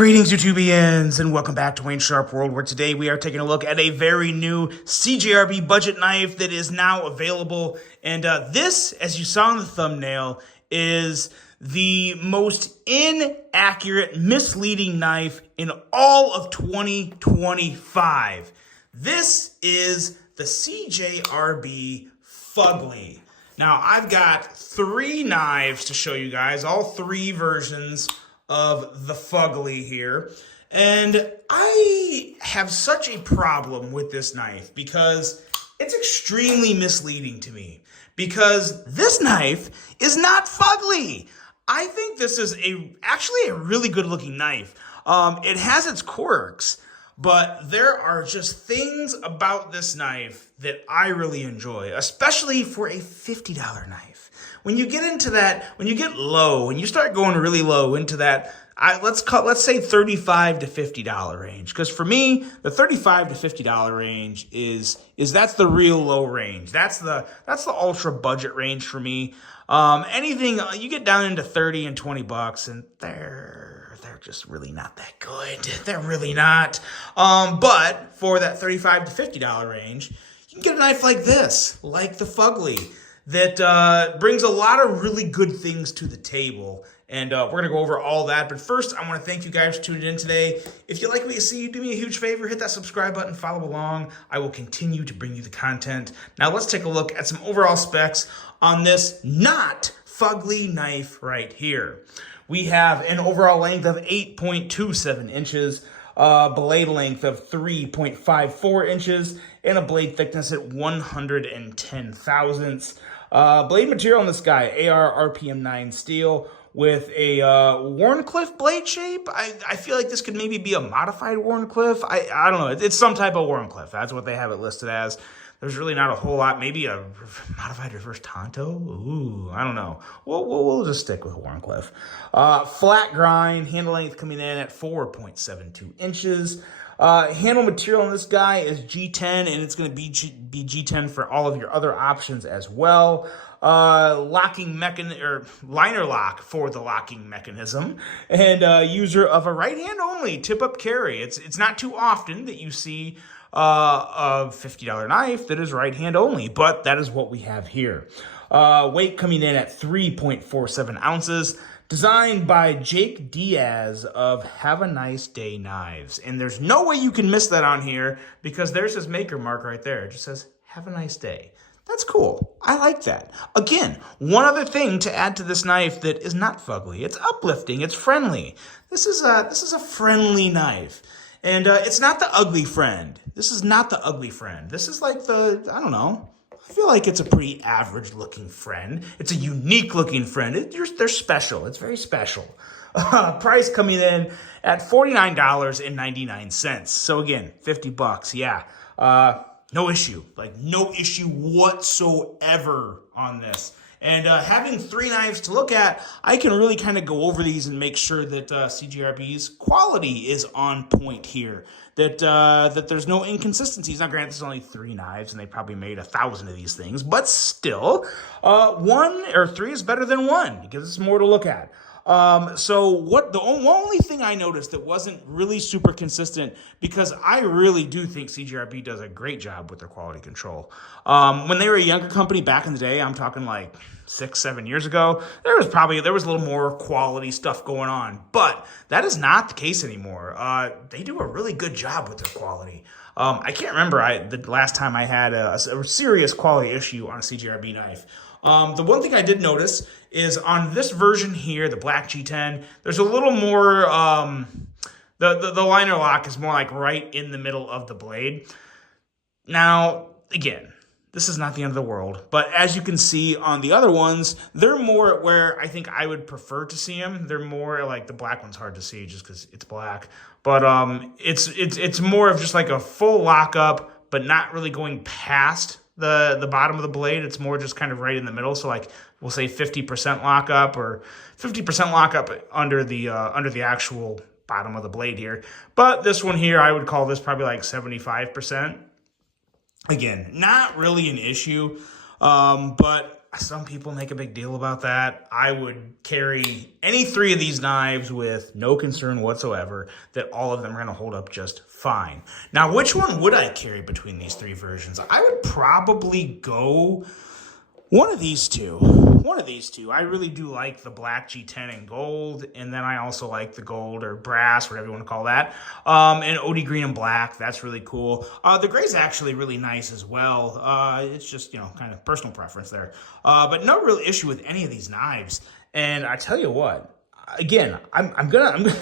Greetings, YouTubians, and welcome back to Wayne Sharp World, where today we are taking a look at a very new CJRB budget knife that is now available. And this, as you saw in the thumbnail, is the most inaccurate, misleading knife in all of 2025. This is the CJRB Fugly. Now, I've got three knives to show you guys, all three versions of the Fugly here. And I have such a problem with this knife because it's extremely misleading to me. Because this knife is not Fugly. I think this is actually a really good looking knife. It has its quirks, but there are just things about this knife that I really enjoy, especially for a $50 knife. When you get into that, when you get low, when you start going really low into that, let's say $35 to $50 range. Because for me, the $35 to $50 range is that's the real low range. That's the ultra budget range for me. Anything you get down into 30 and 20 bucks, and they're just really not that good. They're really not. But for that $35 to $50 range, you can get a knife like this, like the Fugly, that brings a lot of really good things to the table. And we're going to go over all that. But first, I want to thank you guys for tuning in today. If you like what you see, do me a huge favor. Hit that subscribe button. Follow along. I will continue to bring you the content. Now, let's take a look at some overall specs on this not Fugly knife right here. We have an overall length of 8.27 inches, blade length of 3.54 inches, and a blade thickness at 110 thousandths. Blade material on this guy, AR RPM 9 steel with a Wharncliffe blade shape. I feel like this could maybe be a modified Wharncliffe. I don't know. It's some type of Wharncliffe. That's what they have it listed as. There's really not a whole lot. Maybe a modified reverse Tonto? Ooh, I don't know. We'll just stick with Wharncliffe. Flat grind, handle length coming in at 4.72 inches. Handle material on this guy is G10, and it's going to be G10 for all of your other options as well. Locking mechanism, or liner lock for the locking mechanism, and user of a right hand only tip up carry. It's not too often that you see a $50 knife that is right hand only, but that is what we have here. Weight coming in at 3.47 ounces. Designed by Jake Diaz of Have a Nice Day Knives. And there's no way you can miss that on here because there's his maker mark right there. It just says, have a nice day. That's cool. I like that. Again, one other thing to add to this knife that is not Fugly. It's uplifting. It's friendly. This is a friendly knife. And it's not the ugly friend. This is not the ugly friend. This is like the, I don't know. I feel like it's a pretty average looking friend. It's a unique looking friend. They're special. It's very special. Price coming in at $49.99. So again, 50 bucks. Yeah. No issue. Like no issue whatsoever on this. And having three knives to look at, I can really kind of go over these and make sure that CJRB's quality is on point here. That there's no inconsistencies. Now, granted, there's only three knives, and they probably made 1,000 of these things. But still, one or three is better than one because it's more to look at. So the only thing I noticed that wasn't really super consistent, because I really do think CJRB does a great job with their quality control. When they were a younger company back in the day, I'm talking like 6-7 years ago, there was a little more quality stuff going on, but that is not the case anymore. They do a really good job with their quality. I can't remember the last time I had a serious quality issue on a CJRB knife. The one thing I did notice is on this version here, the black G10, there's a little more, the liner lock is more like right in the middle of the blade. Now, again, this is not the end of the world, but as you can see on the other ones, they're more at where I think I would prefer to see them. They're more like, the black one's hard to see just because it's black, but it's more of just like a full lockup, but not really going past the bottom of the blade. It's more just kind of right in the middle. So like we'll say 50% lockup or 50% lockup under the actual bottom of the blade here. But this one here, I would call this probably like 75%. Again, not really an issue, but some people make a big deal about that. I would carry any 3 of these knives with no concern whatsoever that all of them are going to hold up just fine. Now, which one would I carry between these 3 versions? I would probably go one of these two. I really do like the black G10 in gold, and then I also like the gold or brass, whatever you want to call that, and OD green and black. That's really cool. The gray's actually really nice as well. It's just, kind of personal preference there. But no real issue with any of these knives. And I tell you what, again, I'm gonna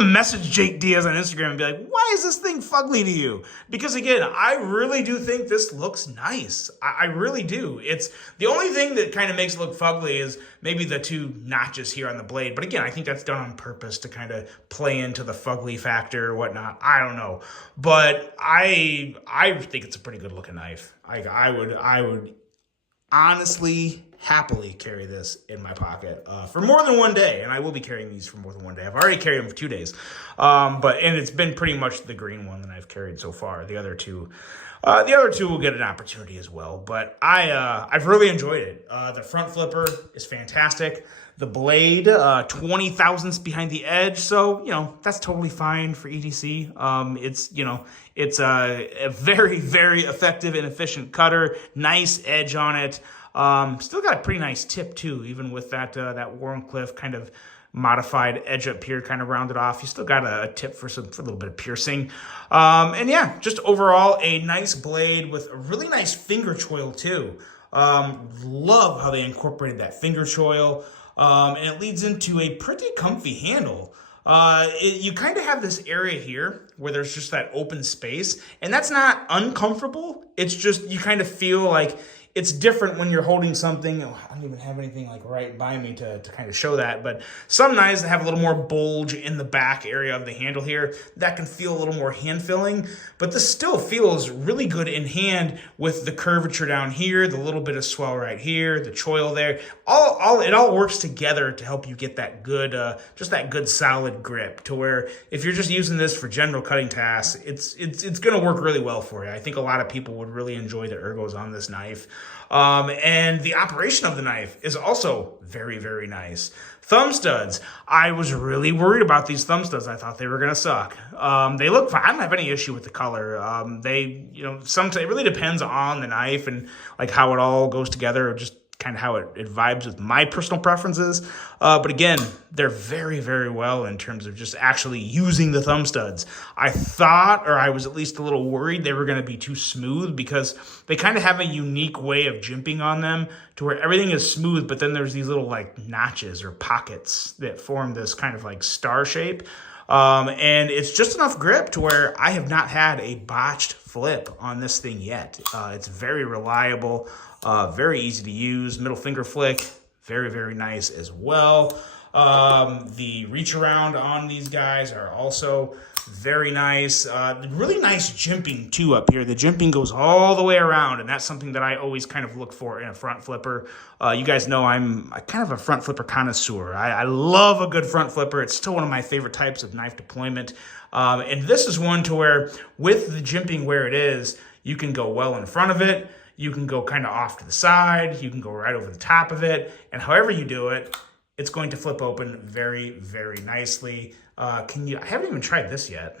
message Jake Diaz on Instagram and be like, why is this thing fugly to you? Because again, I really do think this looks nice. I really do. It's the only thing that kind of makes it look fugly is maybe the 2 notches here on the blade. But again, I think that's done on purpose to kind of play into the fugly factor or whatnot. I don't know. But I think it's a pretty good looking knife. I would honestly happily carry this in my pocket for more than one day, and I will be carrying these for more than one day. I've already carried them for 2 days, and it's been pretty much the green one that I've carried so far. The other two will get an opportunity as well, but I've really enjoyed it. The front flipper is fantastic. The blade, 20 thousandths behind the edge, so that's totally fine for EDC. It's a very, very effective and efficient cutter. Nice edge on it. Still got a pretty nice tip too, even with that Warncliffe kind of modified edge up here, kind of rounded off. You still got a tip for a little bit of piercing. And yeah, just overall a nice blade with a really nice finger choil too. Love how they incorporated that finger choil. And it leads into a pretty comfy handle. You kind of have this area here where there's just that open space, and that's not uncomfortable. It's just you kind of feel like it's different when you're holding something. I don't even have anything like right by me to kind of show that, but some knives that have a little more bulge in the back area of the handle here, that can feel a little more hand-filling, but this still feels really good in hand with the curvature down here, the little bit of swell right here, the choil there. It all works together to help you get that good, just that good solid grip to where if you're just using this for general cutting tasks, it's going to work really well for you. I think a lot of people would really enjoy the ergos on this knife. And the operation of the knife is also very, very nice. Thumb studs. I was really worried about these thumb studs. I thought they were going to suck. They look fine. I don't have any issue with the color. Sometimes it really depends on the knife and like how it all goes together, or just kind of how it vibes with my personal preferences. But again, they're very, very well in terms of just actually using the thumb studs. I thought, or I was at least a little worried they were going to be too smooth because they kind of have a unique way of jimping on them to where everything is smooth, but then there's these little like notches or pockets that form this kind of like star shape. And it's just enough grip to where I have not had a botched flip on this thing yet. It's very reliable, very easy to use. Middle finger flick, very, very nice as well. The reach around on these guys are also very nice. Really nice jimping too up here. The jimping goes all the way around, and that's something that I always kind of look for in a front flipper. You guys know I'm kind of a front flipper connoisseur. I love a good front flipper. It's still one of my favorite types of knife deployment. And this is one to where with the jimping where it is, you can go well in front of it. You can go kind of off to the side. You can go right over the top of it. And however you do it, it's going to flip open very, very nicely. I haven't even tried this yet.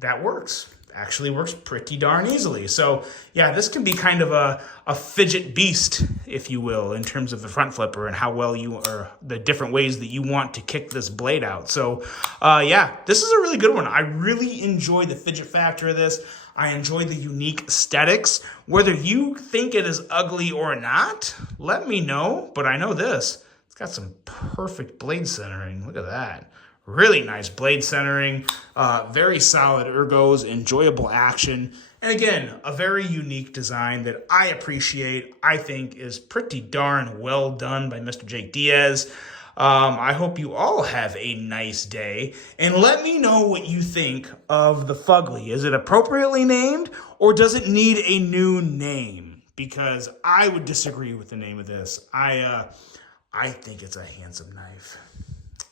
That works. Actually works pretty darn easily. So yeah, this can be kind of a fidget beast, if you will, in terms of the front flipper and how well or the different ways that you want to kick this blade out. So yeah, this is a really good one. I really enjoy the fidget factor of this. I enjoy the unique aesthetics. Whether you think it is ugly or not, let me know. But I know this. It's got some perfect blade centering. Look at that. Really nice blade centering. Very solid ergos, enjoyable action. And again, a very unique design that I appreciate. I think is pretty darn well done by Mr. Jake Diaz. I hope you all have a nice day, and let me know what you think of the Fugly. Is it appropriately named, or does it need a new name? Because I would disagree with the name of this. I think it's a handsome knife.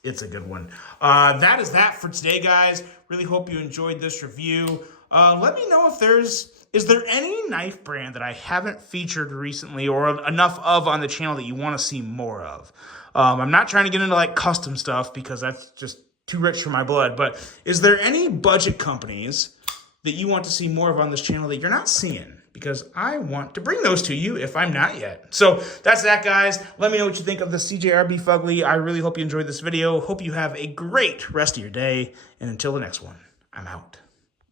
It's a good one. That is that for today, guys. Really hope you enjoyed this review. Let me know if there's is there any knife brand that I haven't featured recently or enough of on the channel that you want to see more of? I'm not trying to get into like custom stuff because that's just too rich for my blood, but is there any budget companies that you want to see more of on this channel that you're not seeing? Because I want to bring those to you if I'm not yet. So that's that, guys. Let me know what you think of the CJRB Fugly. I really hope you enjoyed this video. Hope you have a great rest of your day. And until the next one, I'm out.